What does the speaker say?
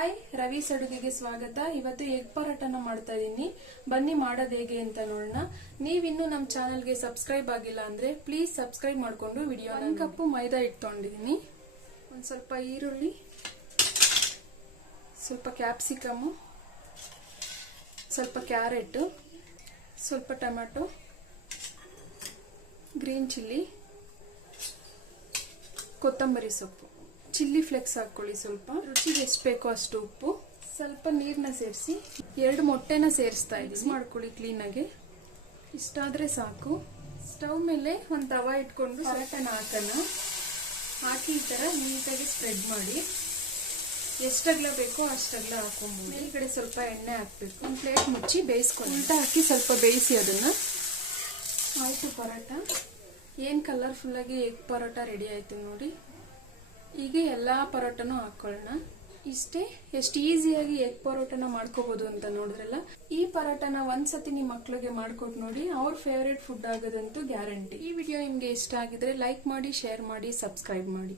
Hi Ravi ಸಡುಗೆಗೆ ಸ್ವಾಗತ. ಇವತ್ತು egg ಪರೋಟನ ಮಾಡ್ತಾ ಇದ್ದೀನಿ ಬನ್ನಿ ಮಾಡೋದು ಹೇಗೆ ಅಂತ ನೋಡೋಣ. ನೀವಿನ್ನೂ ನಮ್ಮ ಚಾನಲ್ಗೆ ಸಬ್ಸ್ಕ್ರೈಬ್ ಆಗಿಲ್ಲ ಅಂದರೆ ಪ್ಲೀಸ್ ಸಬ್ಸ್ಕ್ರೈಬ್ ಮಾಡಿಕೊಂಡು ವಿಡಿಯೋ ಒಂದು ಕಪ್ಪು ಮೈದಾ ಇಟ್ಕೊಂಡಿದ್ದೀನಿ ಒಂದು ಸ್ವಲ್ಪ ಈರುಳ್ಳಿ ಸ್ವಲ್ಪ ಕ್ಯಾಪ್ಸಿಕಮು ಸ್ವಲ್ಪ ಕ್ಯಾರೆಟು ಸ್ವಲ್ಪ ಟೊಮೆಟೊ ಗ್ರೀನ್ ಚಿಲ್ಲಿ ಕೊತ್ತಂಬರಿ ಸೊಪ್ಪು. ಚಿಲ್ಲಿ ಫ್ಲೆಕ್ಸ್ ಹಾಕೊಳ್ಳಿ ಸ್ವಲ್ಪ. ರುಚಿಗೆ ಎಷ್ಟು ಬೇಕೋ ಅಷ್ಟು ಉಪ್ಪು. ಸ್ವಲ್ಪ ನೀರನ್ನ ಸೇರಿಸಿ ಎರಡು ಮೊಟ್ಟೆನ ಸೇರಿಸ್ತಾ ಇದ್ದೀನಿ. ಮಾಡ್ಕೊಳ್ಳಿ ಕ್ಲೀನಾಗಿ ಇಷ್ಟಾದರೆ ಸಾಕು. ಸ್ಟವ್ ಮೇಲೆ ಒಂದು ತವ ಇಟ್ಕೊಂಡು ಸರಟನ ಹಾಕೋಣ. ಹಾಕಿ ಈ ಥರ ನೀಟಾಗಿ ಸ್ಪ್ರೆಡ್ ಮಾಡಿ. ಎಷ್ಟಗ್ಲ ಬೇಕೋ ಅಷ್ಟಗ್ಲ ಹಾಕೊಂಬೋದು ಮೇಲ್ಗಡೆ ಸ್ವಲ್ಪ ಎಣ್ಣೆ ಹಾಕ್ಬೇಕು. ಒಂದು ಪ್ಲೇಟ್ ಮುಚ್ಚಿ ಬೇಯಿಸ್ಕೊಂಡು ಉಲ್ಟ ಹಾಕಿ ಸ್ವಲ್ಪ ಬೇಯಿಸಿ ಅದನ್ನು. ಆಯಿತು ಪರೋಟ. ಏನು ಕಲರ್ಫುಲ್ಲಾಗಿ ಎಗ್ ಪರೋಟ ರೆಡಿ ಆಯಿತು ನೋಡಿ. ಈಗ ಎಲ್ಲ ಪರೋಟನೂ ಹಾಕೊಳ್ಳೋಣ. ಇಷ್ಟೇ, ಎಷ್ಟು ಈಸಿಯಾಗಿ ಎಗ್ ಪರೋಟನ ಮಾಡ್ಕೋಬಹುದು ಅಂತ ನೋಡಿದ್ರಲ್ಲ, ಈ ಪರೋಟನ ಒಂದ್ಸತಿ ನಿಮ್ಮ ಮಕ್ಳಿಗೆ ಮಾಡ್ಕೊಟ್ ನೋಡಿ, ಅವ್ರ ಫೇವ್ರೆಟ್ ಫುಡ್ ಆಗೋದಂತೂ ಗ್ಯಾರಂಟಿ ಈ ವಿಡಿಯೋ ನಿಮ್ಗೆ ಇಷ್ಟ ಆಗಿದ್ರೆ ಲೈಕ್ ಮಾಡಿ ಶೇರ್ ಮಾಡಿ ಸಬ್ಸ್ಕ್ರೈಬ್ ಮಾಡಿ.